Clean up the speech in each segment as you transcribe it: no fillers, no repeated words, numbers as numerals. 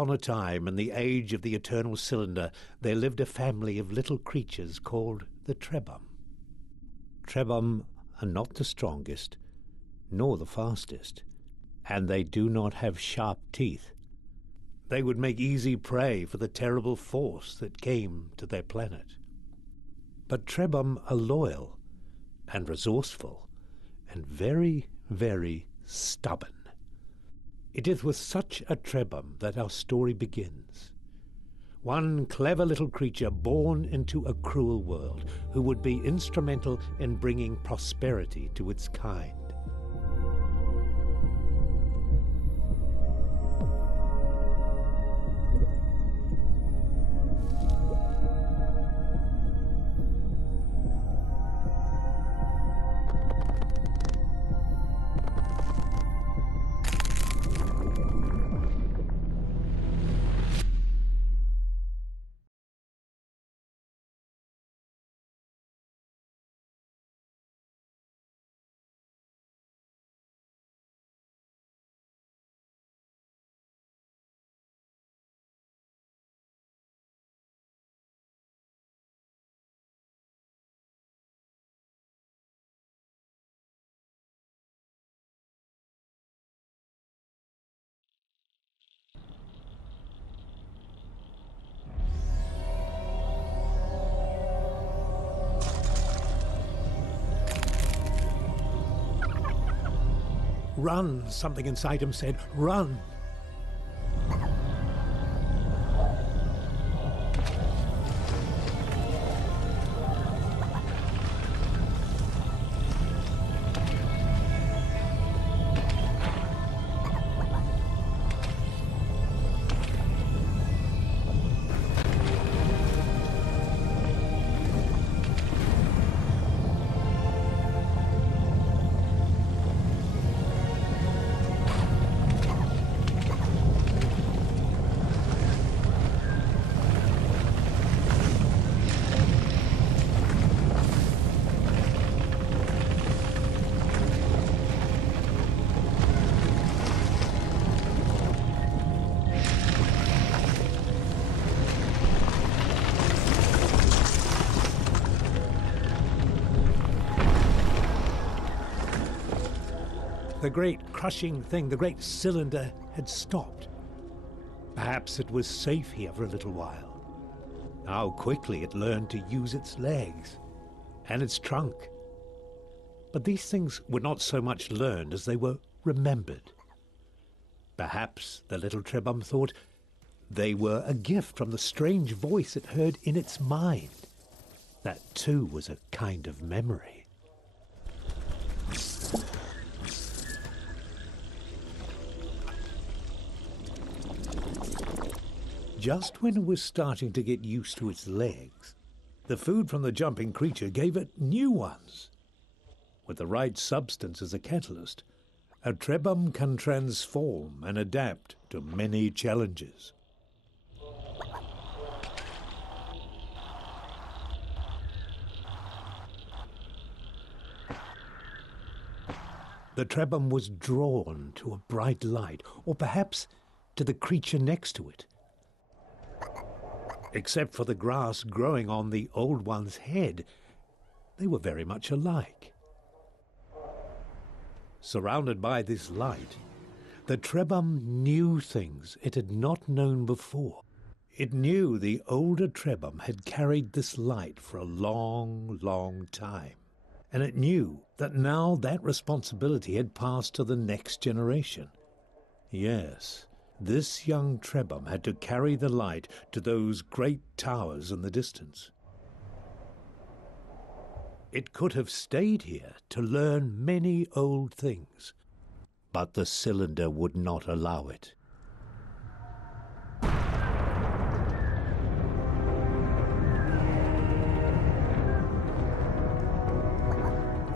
On a time, in the age of the eternal cylinder, there lived a family of little creatures called the trebhum. Trebhum are not the strongest, nor the fastest, and they do not have sharp teeth. They would make easy prey for the terrible force that came to their planet. But trebhum are loyal and resourceful and very, very stubborn. It is with such a trebhum that our story begins. One clever little creature born into a cruel world who would be instrumental in bringing prosperity to its kind. "Run," something inside him said. "Run!" The great crushing thing, the great cylinder, had stopped. Perhaps it was safe here for a little while. How quickly it learned to use its legs and its trunk. But these things were not so much learned as they were remembered. Perhaps the little trebhum thought they were a gift from the strange voice it heard in its mind. That too was a kind of memory. Just when it was starting to get used to its legs, the food from the jumping creature gave it new ones. With the right substance as a catalyst, a trebhum can transform and adapt to many challenges. The trebhum was drawn to a bright light, or perhaps to the creature next to it. Except for the grass growing on the old one's head, they were very much alike. Surrounded by this light, the trebhum knew things it had not known before. It knew the older trebhum had carried this light for a long, long time, and it knew that now that responsibility had passed to the next generation. Yes, this young trebhum had to carry the light to those great towers in the distance. It could have stayed here to learn many old things, but the cylinder would not allow it.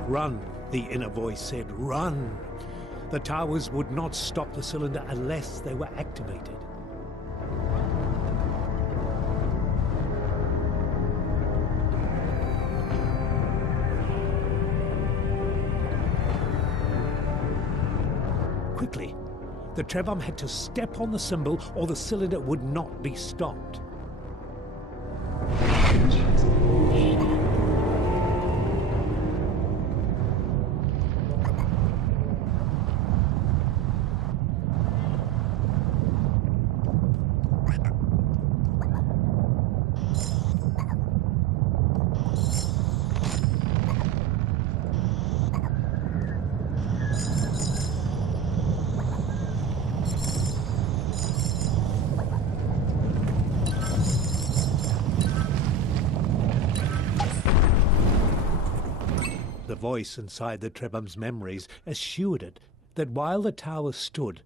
"Run," the inner voice said, "run." The towers would not stop the cylinder unless they were activated. Quickly, The trebhum had to step on the symbol or the cylinder would not be stopped. The voice inside the trebhum's memories assured it that while the tower stood,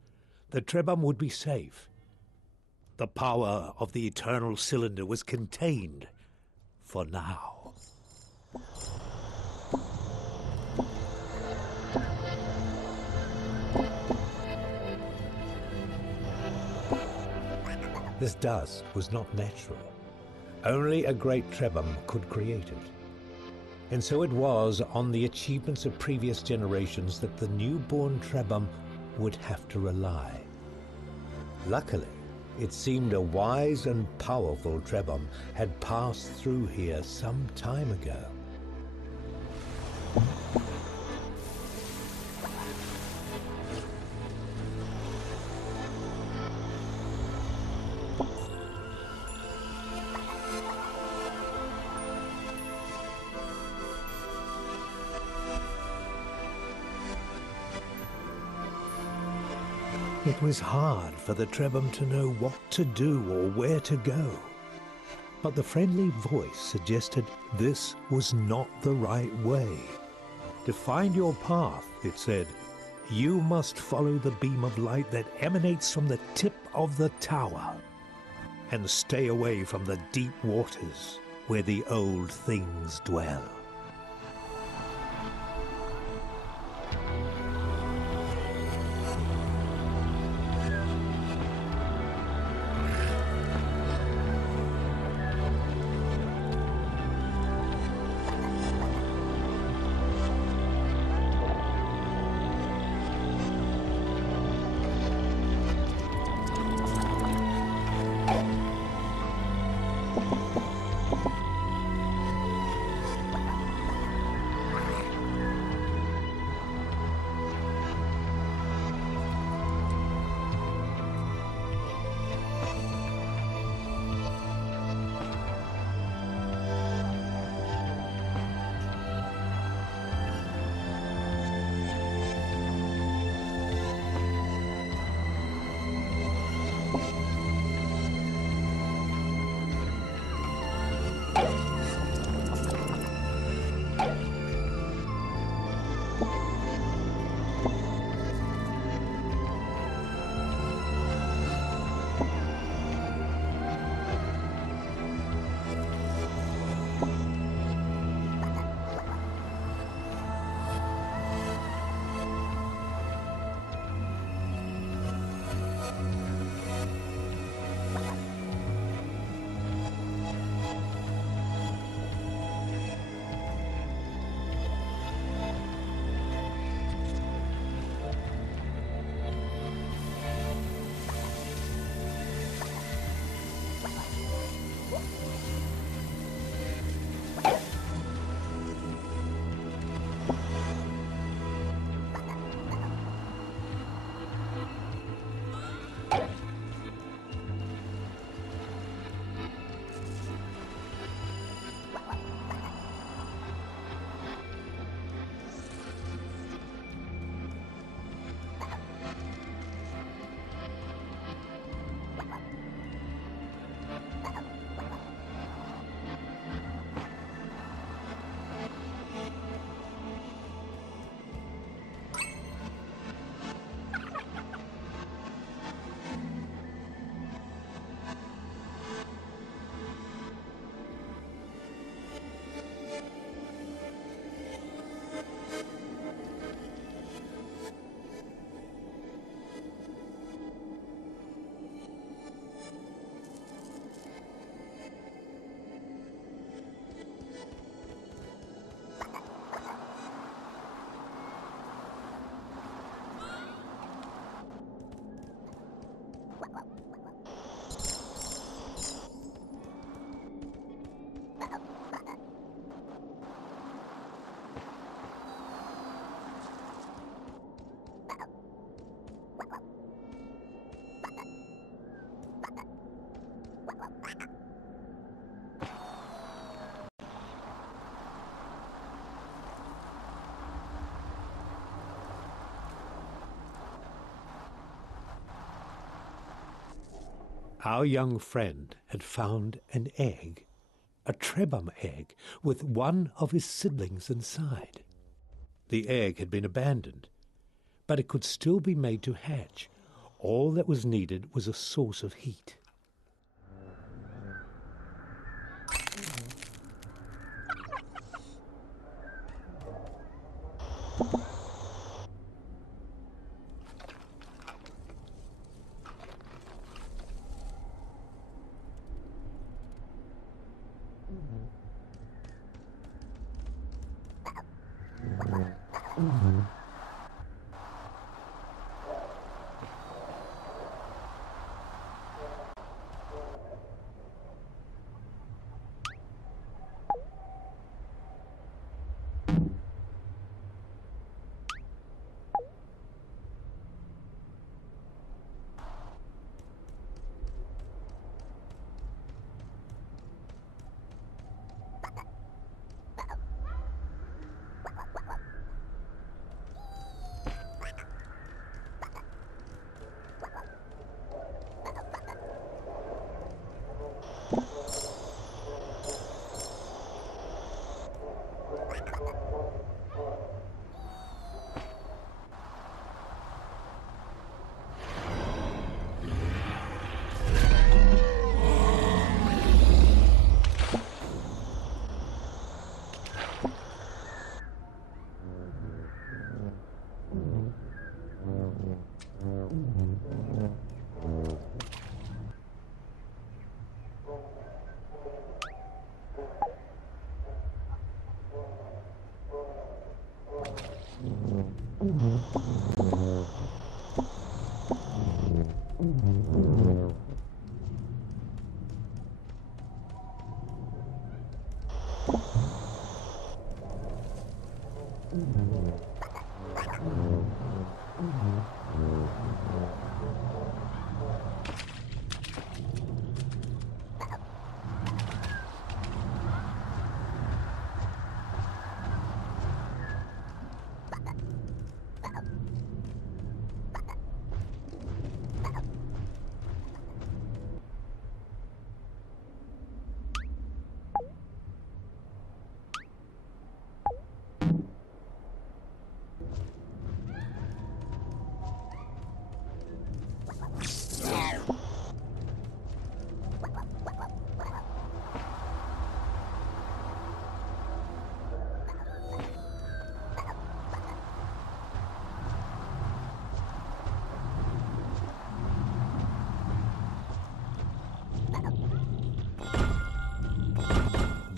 the trebhum would be safe. The power of the eternal cylinder was contained for now. This dust was not natural. Only a great trebhum could create it. And so it was on the achievements of previous generations that the newborn trebhum would have to rely. Luckily, it seemed a wise and powerful trebhum had passed through here some time ago. It was hard for the trebhum to know what to do or where to go. But the friendly voice suggested this was not the right way. To find your path, it said, you must follow the beam of light that emanates from the tip of the tower, and stay away from the deep waters where the old things dwell. Our young friend had found an egg, a trebhum egg, with one of his siblings inside. The egg had been abandoned, but it could still be made to hatch. All that was needed was a source of heat.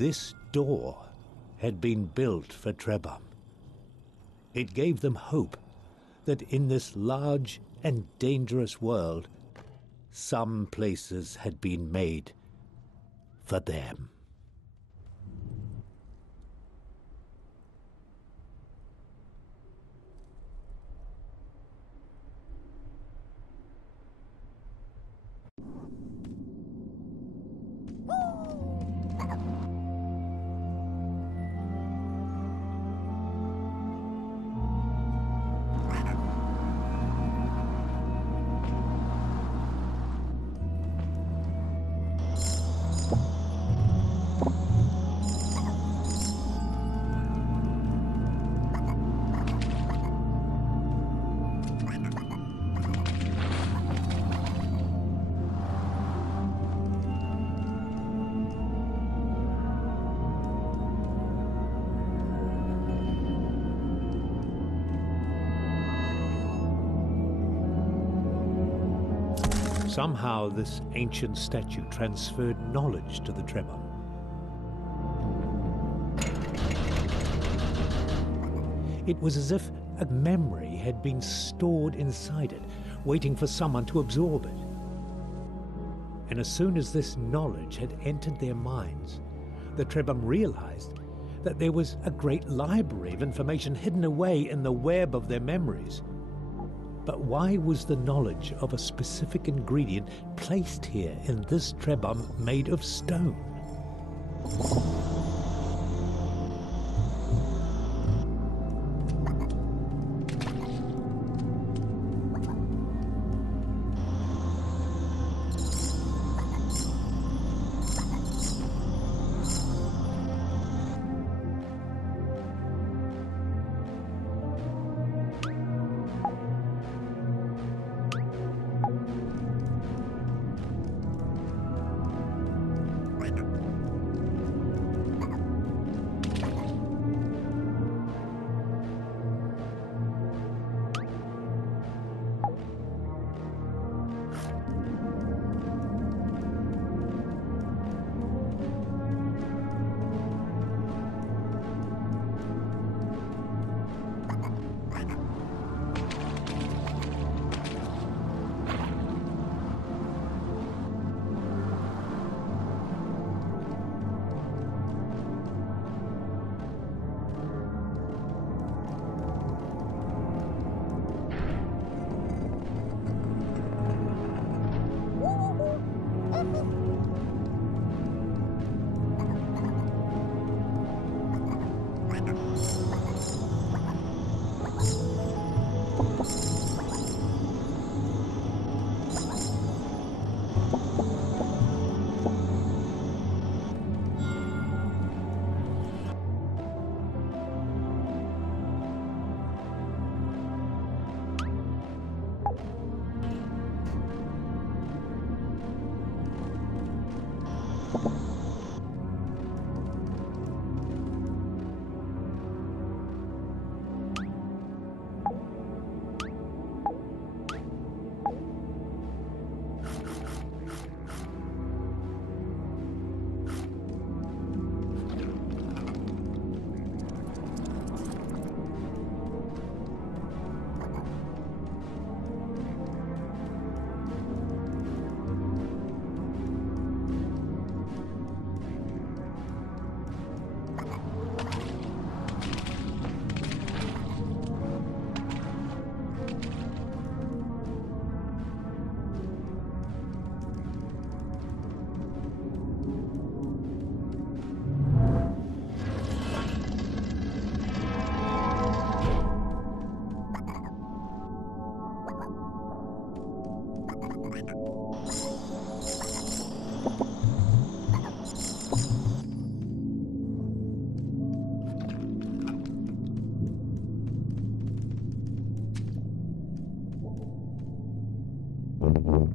This door had been built for trebhum. It gave them hope that in this large and dangerous world, some places had been made for them. Somehow this ancient statue transferred knowledge to the trebhum. It was as if a memory had been stored inside it, waiting for someone to absorb it. And as soon as this knowledge had entered their minds, the trebhum realized that there was a great library of information hidden away in the web of their memories. But why was the knowledge of a specific ingredient placed here in this trebhum made of stone?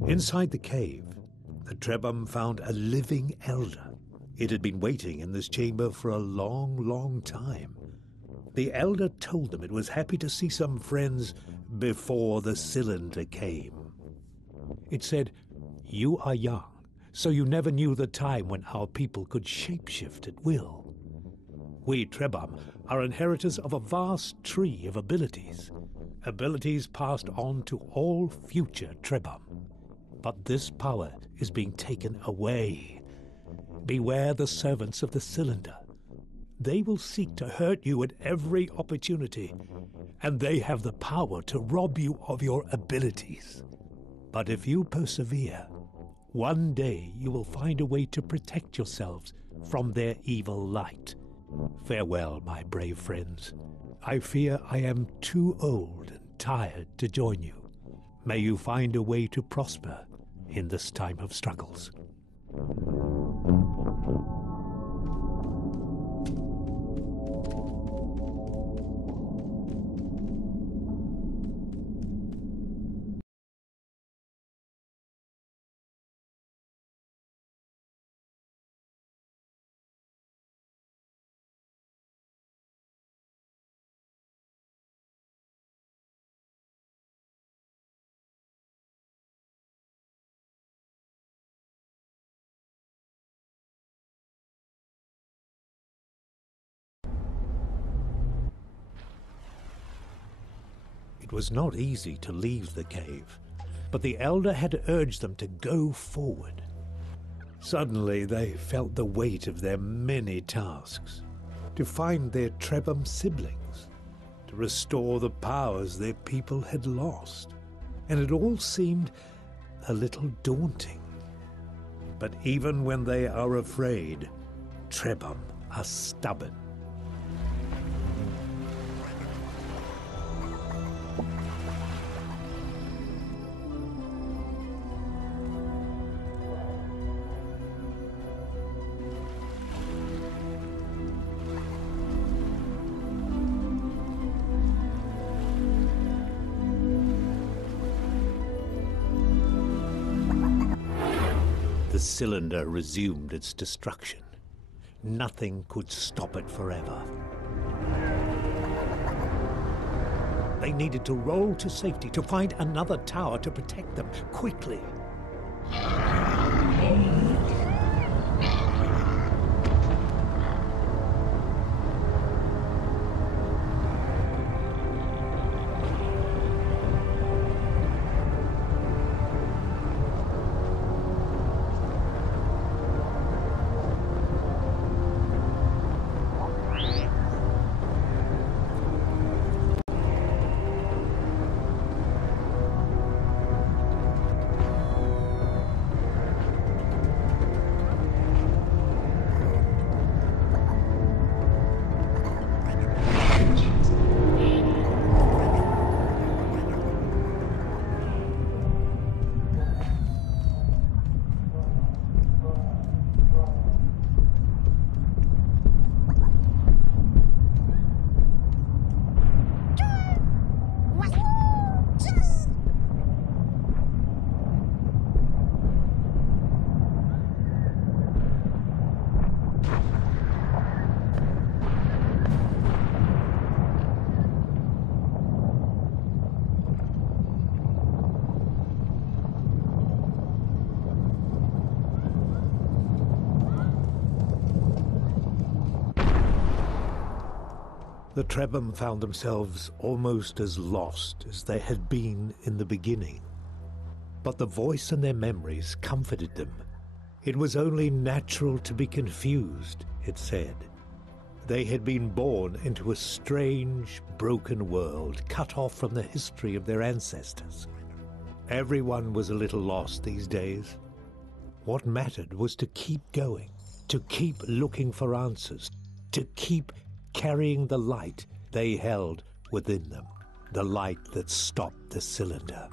Inside the cave, the trebhum found a living elder. It had been waiting in this chamber for a long, long time. The elder told them it was happy to see some friends before the cylinder came. It said, "You are young, so you never knew the time when our people could shapeshift at will. We trebhum are inheritors of a vast tree of abilities, abilities passed on to all future trebhum. But this power is being taken away. Beware the servants of the cylinder. They will seek to hurt you at every opportunity, and they have the power to rob you of your abilities. But if you persevere, one day you will find a way to protect yourselves from their evil light. Farewell, my brave friends. I fear I am too old and tired to join you. May you find a way to prosper in this time of struggles." It was not easy to leave the cave, but the elder had urged them to go forward. Suddenly they felt the weight of their many tasks, to find their trebhum siblings, to restore the powers their people had lost, and it all seemed a little daunting. But even when they are afraid, trebhum are stubborn. The cylinder resumed its destruction. Nothing could stop it forever. They needed to roll to safety, to find another tower to protect them quickly. The trebhum found themselves almost as lost as they had been in the beginning. But the voice in their memories comforted them. It was only natural to be confused, it said. They had been born into a strange, broken world, cut off from the history of their ancestors. Everyone was a little lost these days. What mattered was to keep going, to keep looking for answers, to keep carrying the light they held within them, the light that stopped the cylinder.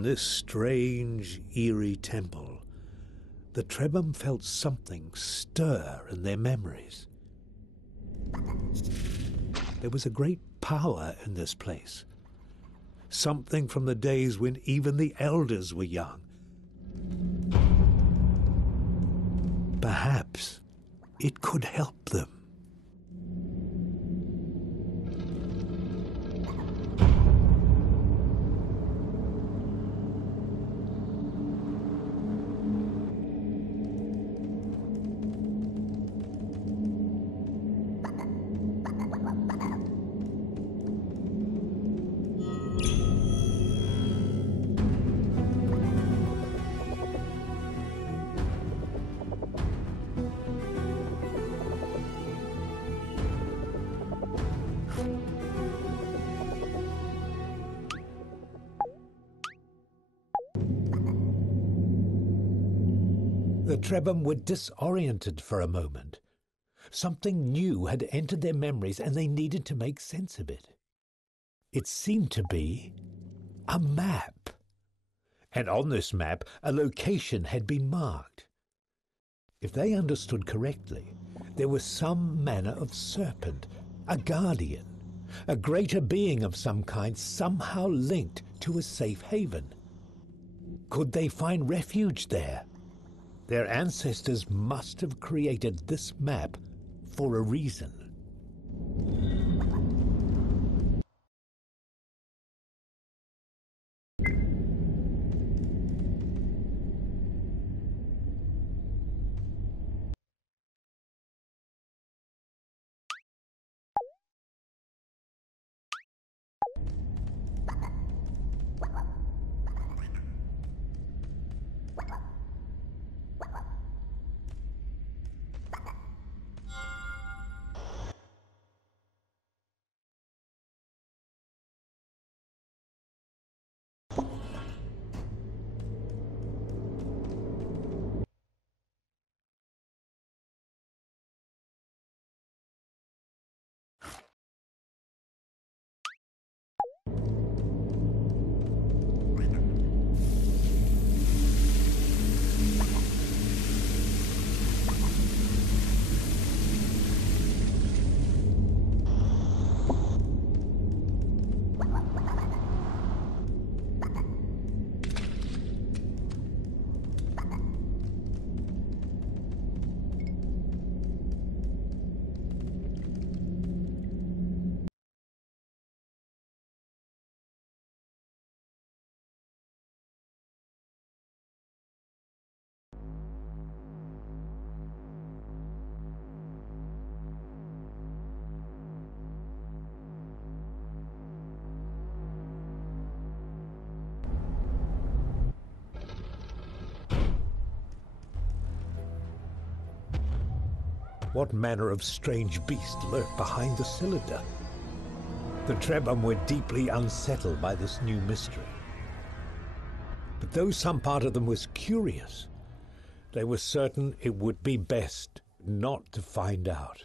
In this strange, eerie temple, the trebhum felt something stir in their memories. There was a great power in this place, something from the days when even the elders were young. Perhaps it could help them. The trebhum were disoriented for a moment. Something new had entered their memories and they needed to make sense of it. It seemed to be a map. And on this map, a location had been marked. If they understood correctly, there was some manner of serpent, a guardian, a greater being of some kind, somehow linked to a safe haven. Could they find refuge there? Their ancestors must have created this map for a reason. What manner of strange beast lurked behind the cylinder? The trebhum were deeply unsettled by this new mystery. But though some part of them was curious, they were certain it would be best not to find out.